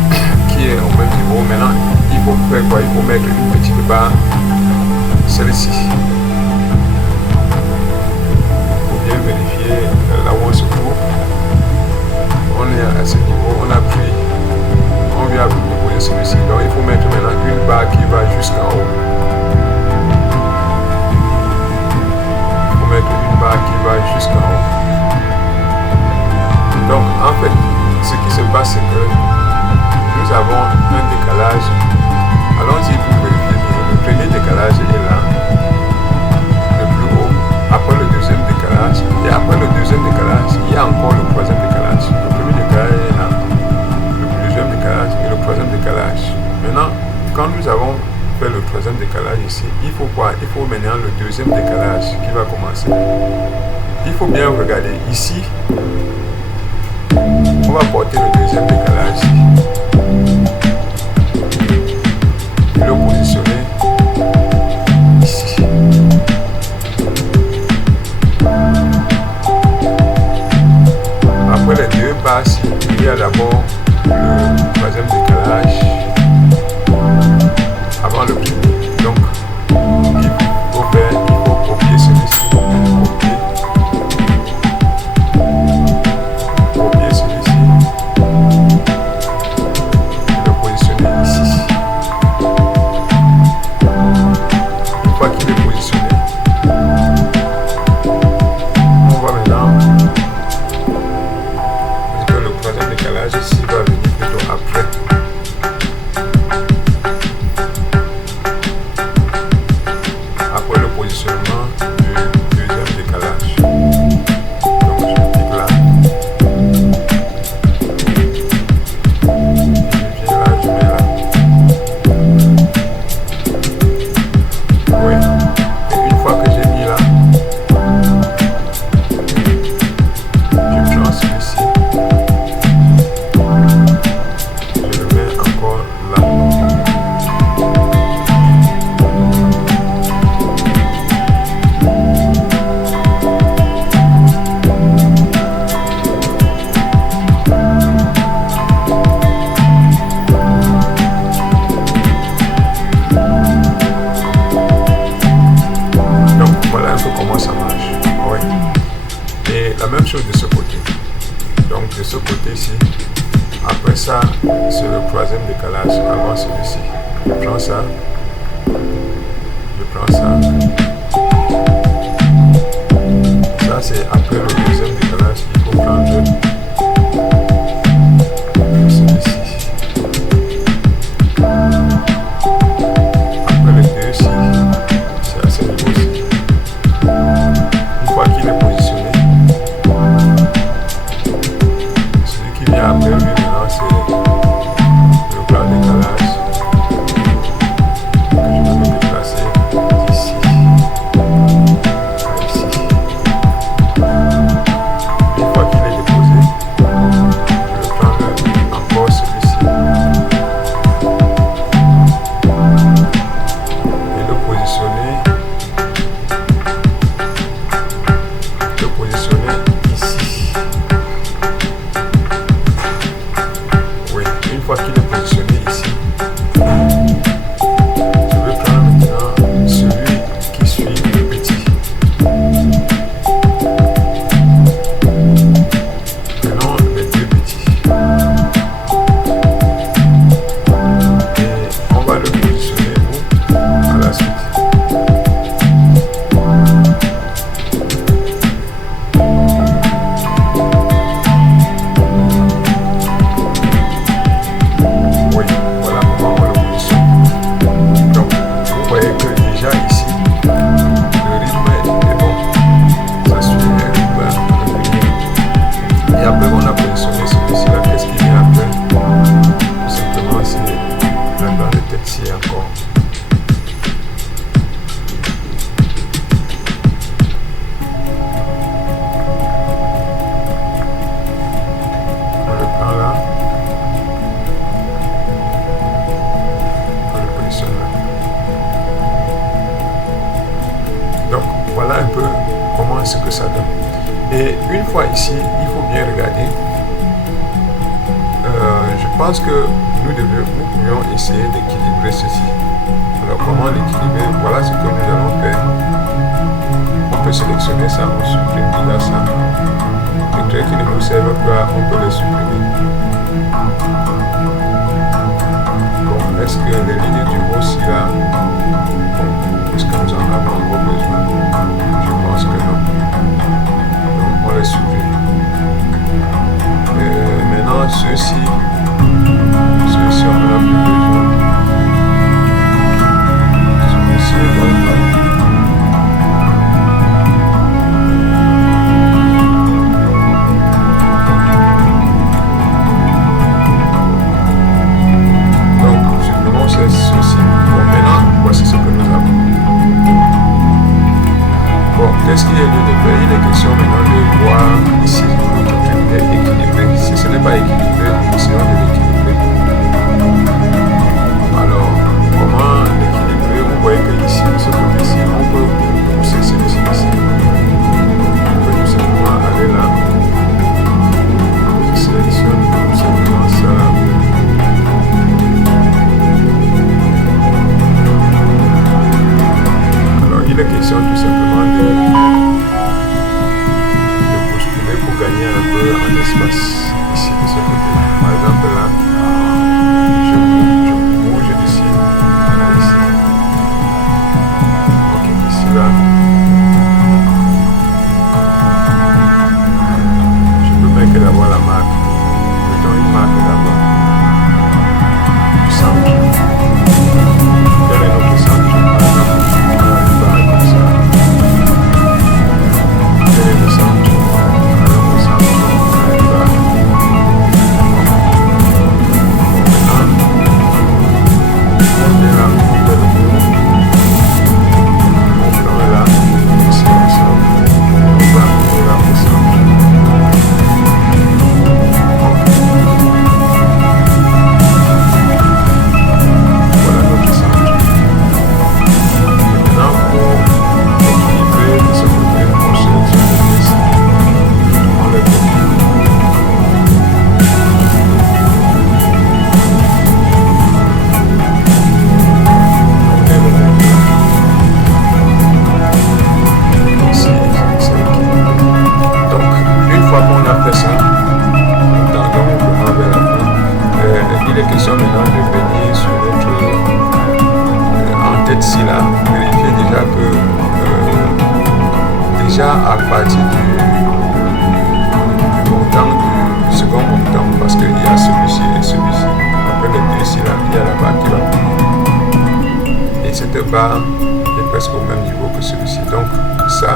qui est au même niveau. Maintenant, il faut faire quoi? Il faut mettre une petite barre, celle-ci. Il faut bien vérifier là où on se trouve. On est à ce niveau, on appuie, on vient déposer celui-ci. Donc il faut mettre maintenant une barre qui va jusqu'en haut. Il faut mettre une barre qui va jusqu'en haut. Donc en fait, ce qui se passe, c'est que nous avons un décalage. Allons-y pour vérifier bien. Le premier décalage est là, le plus haut. Après le deuxième décalage. Et après le deuxième décalage, il y a encore le troisième décalage. Le premier décalage est là, le deuxième décalage et le troisième décalage. Maintenant, quand nous avons fait le troisième décalage ici, il faut quoi? Il faut maintenant le deuxième décalage qui va commencer. Il faut bien regarder ici. On va porter le deuxième décalage et le positionner ici. Après les deux passes, il y a d'abord le troisième décalage avant le premier. Donc, il faut faire, il faut copier celui-ci. Copier celui-ci. Et le positionner ici. Une fois qu'il est positionné, on va maintenant, parce que le troisième décalage ici va venir plutôt après. Après le positionnement du deuxième décalage. Donc je clique là. Et je viens là, je mets là. Oui. Et une fois que j'ai mis là, je prends celui-ci. Je le mets encore là. Donc voilà un peu comment ça marche. Oui. Et la même chose de ce côté. Donc de ce côté-ci. Après ça, c'est le troisième décalage avant celui-ci. Je prends ça. Je prends ça. Ça c'est après le deuxième décalage. Il faut prendre celui-ci. Après le deux ici, c'est à ce niveau-ci. Une fois qu'il est positionné, celui qui vient après lui maintenant c'est le grand décalage que je vais me déplacer ici. Donc voilà un peu comment est-ce que ça donne. Et une fois ici, il faut bien regarder. Je pense que nous pourrions essayer d'équilibrer ceci. Alors comment l'équilibrer? Voilà ce que nous allons faire. On peut sélectionner ça, on supprime déjà ça. Les traits qui ne nous servent pas, on peut les supprimer. Bon, est-ce que les lignes du haut aussi là, bon, est-ce que nous en avons encore besoin? Je pense que non. Donc on les supprime. Maintenant ceux-ci on en a plus besoin. Ceux-ci également. Qu'est-ce qu'il y a lieu de faire? Il est question maintenant de voir ici notre truc est équilibré. Si ce n'est pas équilibré, nous essayons de l'équilibrer. Alors, comment l'équilibrer? Vous voyez que ici, de ce côté-ci, on peut pousser celui-ci ici. On peut tout simplement aller là. Je sélectionne tout simplement ça. Alors, il est question tout simplement de bousculer pour gagner un peu en espace ici de ce côté. Par exemple là, je bouge d'ici à ici. Ok, ici là. Je peux mettre d'abord la marque. Mettons une marque d'abord. Du centre. Quel est notre centre? Par exemple, on a une barre comme ça. Quel est le centre? À partir du montant du second montant, parce qu'il y a celui-ci et celui-ci. Après les deux ici, là, il y a la barre qui va venir. Et cette barre est presque au même niveau que celui-ci. Donc ça,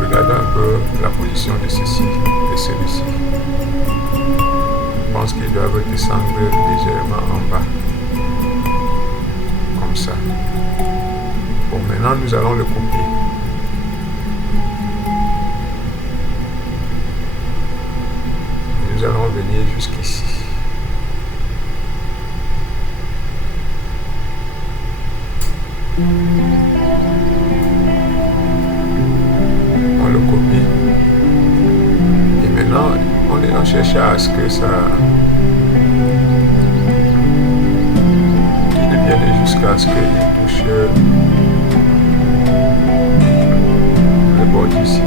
regardons un peu la position de ceci et celui-ci. Je pense qu'ils doivent descendre légèrement en bas. Comme ça. Bon, maintenant nous allons le copier. Nous allons venir jusqu'ici. On le copie. Et maintenant, on cherche à ce que ça devienne jusqu'à ce qu'il touche le bord d'ici.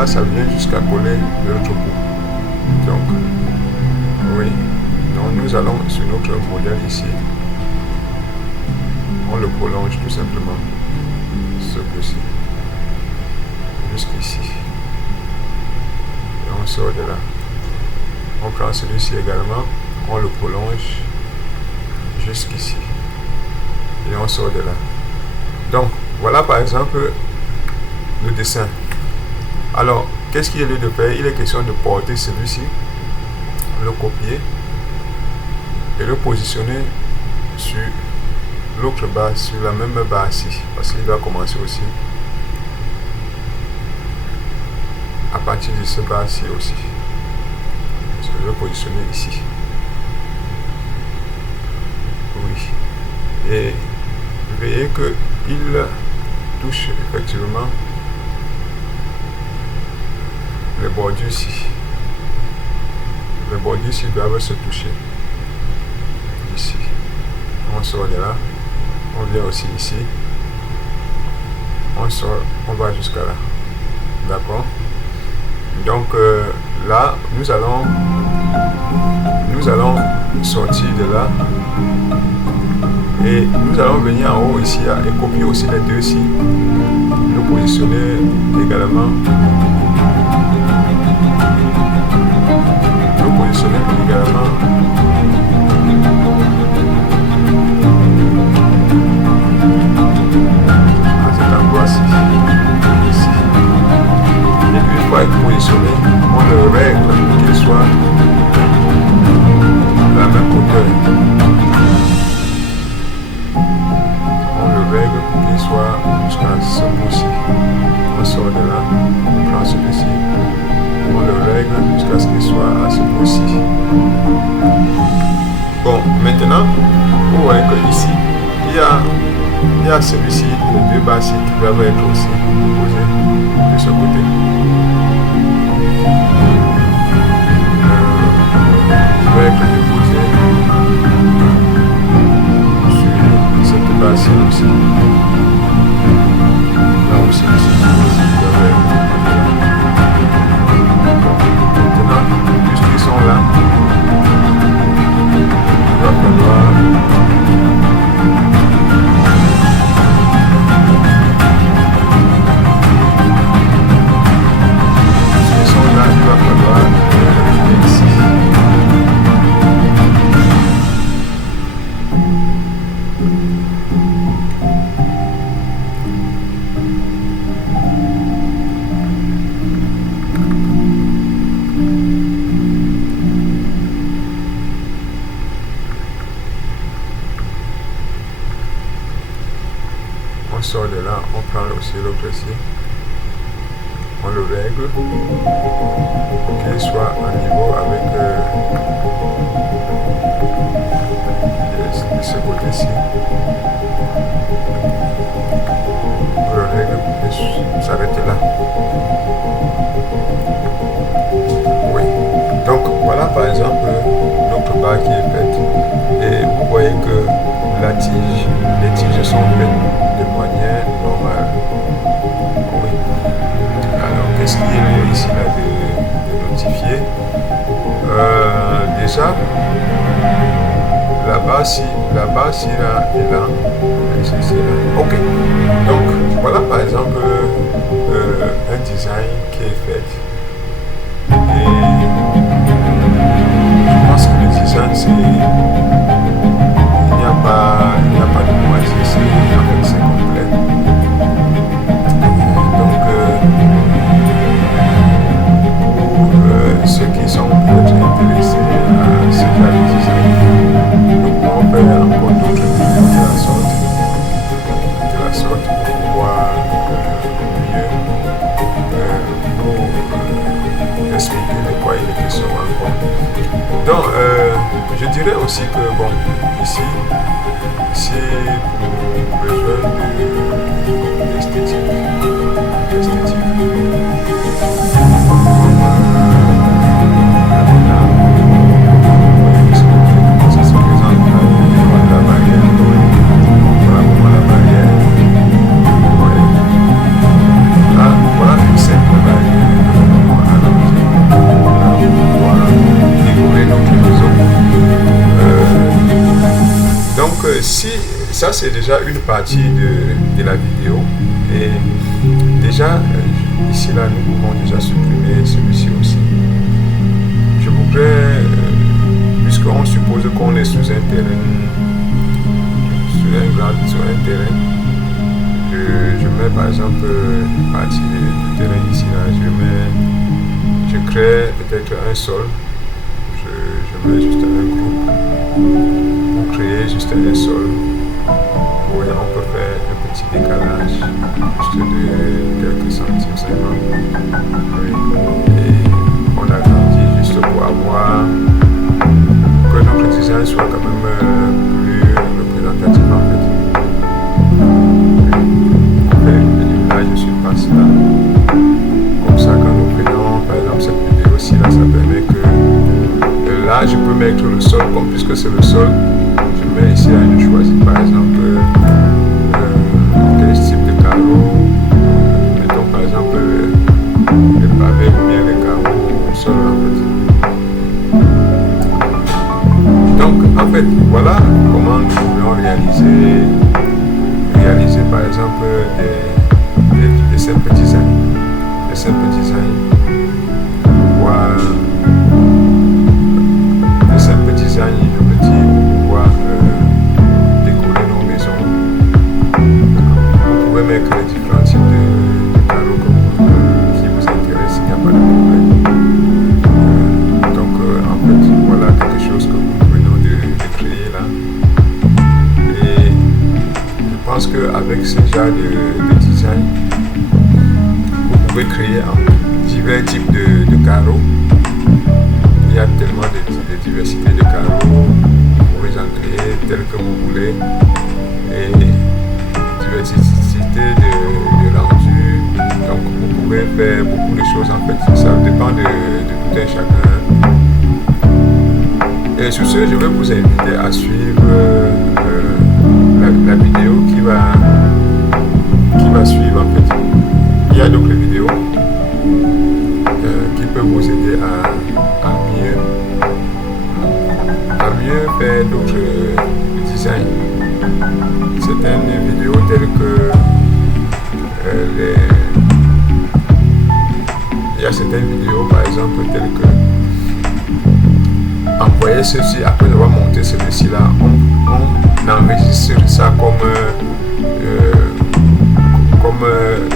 là, ça vient jusqu'à coller de l'autre bout. Donc, oui. Donc, nous allons sur notre modèle ici. On le prolonge tout simplement. Ce coup-ci. Jusqu'ici. Et on sort de là. On prend celui-ci également. On le prolonge jusqu'ici. Et on sort de là. Donc, voilà par exemple le dessin. Alors, qu'est-ce qu'il est lieu de faire? Il est question de porter celui-ci, le copier et le positionner sur l'autre barre, sur la même barre ici, parce qu'il doit commencer aussi à partir de ce barre-ci aussi. Je vais le positionner ici. Oui. Et veuillez qu'il touche effectivement les bordures ici. Les bordures ici doivent se toucher. Ici. On sort de là. On vient aussi ici. On sort. On va jusqu'à là. D'accord? Donc là, nous allons sortir de là. Et nous allons venir en haut ici et copier aussi les deux ici. Nous positionner également. Nous positionner également. À cet endroit-ci. Ici. Et puis une fois positionné, on le règle pour qu'il soit de la même hauteur. Règle pour qu'il soit jusqu'à ce bout-ci. On sort de là, on prend celui-ci, on le règle jusqu'à ce qu'il soit à ce bout-ci. Bon, maintenant, vous voyez que ici, il y a celui-ci, les deux barres-ci qui doivent être aussi posés de ce côté. Règle déposée sur cette base-ci aussi. Là aussi, maintenant, puisqu'ils sont là, il va falloir ici. On sort de là, on prend aussi l'autre ici, on le règle pour qu'il soit à niveau avec de ce côté-ci. On le règle pour qu'il s'arrête là. Oui. Donc voilà par exemple notre barre qui est faite. Et vous voyez que la tige, les tiges sont faites de manière normale. Oui. Alors, qu'est-ce qui est lieu ici là de notifier? Déjà, la base là et là. Ici, là. Ok. Donc, voilà par exemple un design qui est fait. Et je pense que le design c'est. Il n'y a pas de moitié, c'est complet. Donc, pour ceux qui sont peut-être intéressés à ce cas de design, nous pouvons faire encore d'autres vidéos de la sorte pour pouvoir mieux vous expliquer de quoi il est question encore. Donc, je dirais aussi que, bon, ici, c'est pour besoin d'esthétique. Ça se présente la barrière. Voilà comment la barrière. Là, voilà une simple barrière. ça c'est déjà une partie de la vidéo. Et déjà, ici là, nous pouvons déjà supprimer celui-ci aussi. Je voudrais, puisqu'on suppose qu'on est sur un terrain, sur un terrain, je mets par exemple une partie du terrain ici là, je crée peut-être un sol, je mets juste un groupe pour créer juste un sol. Oui, on peut faire un petit décalage juste de quelques centimes seulement. Oui. Et on agrandit juste pour avoir que notre design soit quand même plus représentatif en fait. Là, je suis passé là. Comme ça, quand nous prenons par exemple cette vidéo ci là, ça permet que là, je peux mettre le sol comme puisque c'est le sol. Je mets ici là, je choisis par exemple quel type de carreau. Mettons par exemple le pavé ou bien les carreaux au sol en fait. Donc en fait, voilà comment nous pouvons réaliser par exemple des simples designs. Des simples designs. Pouvoir des simples designs, je veux dire, pour pouvoir décorer nos maisons. Vous pouvez mettre les différents types de carreaux qui vous intéressent, il n'y a pas de problème. Donc en fait, voilà quelque chose que nous venons de créer là. Et je pense qu'avec ce genre de design, vous pouvez créer divers types de carreaux. Il y a tellement de diversité de carreaux, vous pouvez en créer tels que vous voulez. Et diversité de rendu. Donc vous pouvez faire beaucoup de choses en fait. Ça dépend de tout un chacun. Et sur ce, je vais vous inviter à suivre la vidéo qui va suivre en fait. Il y a d'autres vidéos qui peuvent vous aider à mieux faire d'autres designs. Certaines vidéos telles que il y a certaines vidéos par exemple telles que envoyer ceci après avoir monté celui-ci là, on enregistre ça comme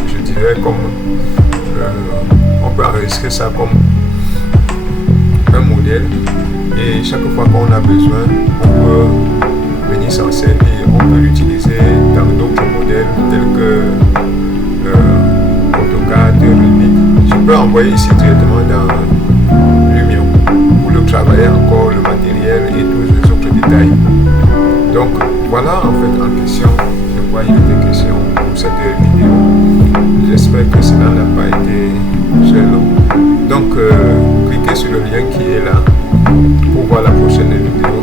je dirais on peut enregistrer ça comme un modèle et chaque fois qu'on a besoin on peut venir s'en servir, on peut l'utiliser dans d'autres modèles tels que AutoCAD, Revit. Je peux envoyer ici directement dans Lumion pour le travailler encore, le matériel et tous les autres détails. Donc voilà en fait en question de quoi il était question pour cette vidéo. J'espère que cela n'a pas été très long. Donc cliquez sur le lien qui est là pour voir la prochaine vidéo.